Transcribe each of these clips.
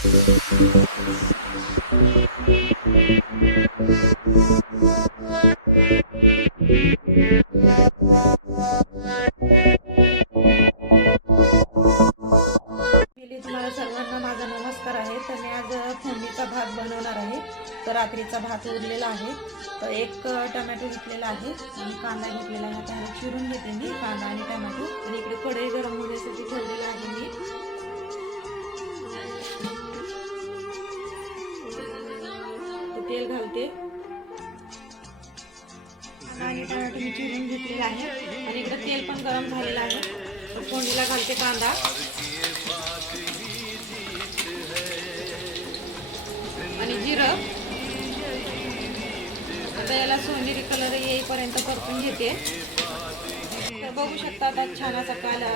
तुम्हाला सर्वांना माझा नमस्कार आहे. तर मी आज फोडणीचा भात बनवणार आहे. तर रात्रीचा भात उरलेला आहे. तर एक टोमॅटो घेतलेला आहे आणि कांदा घेतलेला आहे. त्याला चिरून घेते मी कांदा आणि टोमॅटो. आणि इकडे कढई गरम होण्यासाठी ठेवलेला आहे मी. तेल घालते आणि टोमॅटो मी चिरून घेतलेला आहे. आणि इकडे तेल पण गरम झालेलं आहे. तर फोडणीला घालते कांदा आणि जिरं. आता याला सोनेरी कलर येईपर्यंत परतून घेते. तर बघू शकता आता छान असा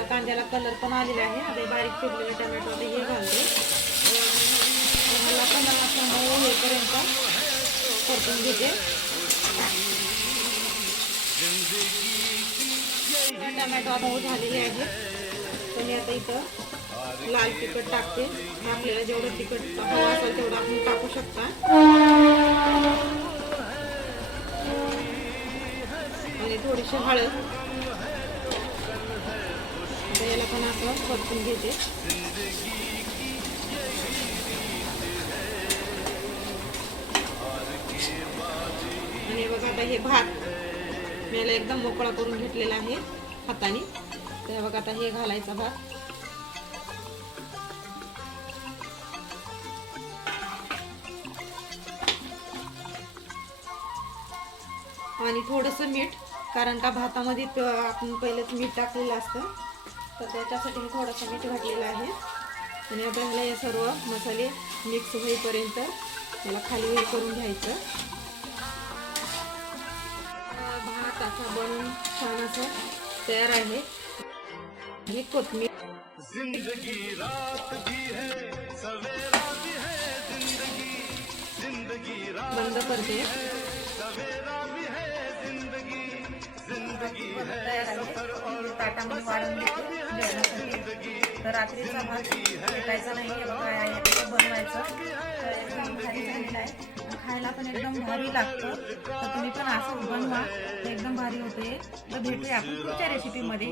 कांद्याला कलर पण आलेला आहे. आता बारीक चिरलेले टोमॅटो हे घालते. मला पण असं मऊ होईपर्यंत परतून घेते. टोमॅटो आता मऊ झालेले आहे. तर मी आता इथं लाल तिखट टाकते. आपल्याला जेवढं तिखट हवं असेल तेवढं आपण टाकू शकता. आणि थोडीशी हळद. याला पण असं परतून घेते. आणि बघा आता हे भात मी याला एकदम मोकळा करून घेतलेला आहे हाताने. तर बघा आता हे घालायचा भात. आणि थोडंसं मीठ, कारण का भातामध्ये आपण पहिलेच मीठ टाकलेलं असतं. तर त्याच्यासाठी मी थोडंसं मीठ घातलेलं आहे. आणि आता ह्याला हे सर्व मसाले मिक्स होईपर्यंत याला खाली वर करून घ्यायचं. भात असा बनवून छान असं तयार आहे. आणि कोथिंबीर. बंद करते. तयार आहे. ताटामध्ये वाढून घेते जेवणासाठी. तर रात्रीचा भात फेकायचा नाही आहे बघा, याचं बनवायचं. तर एकदम भारी झालेला आहे. खायला पण एकदम भारी लागतं. तर तुम्ही पण असं बनवा, एकदम भारी होते. तर भेटूया आपण पुढच्या रेसिपीमध्ये.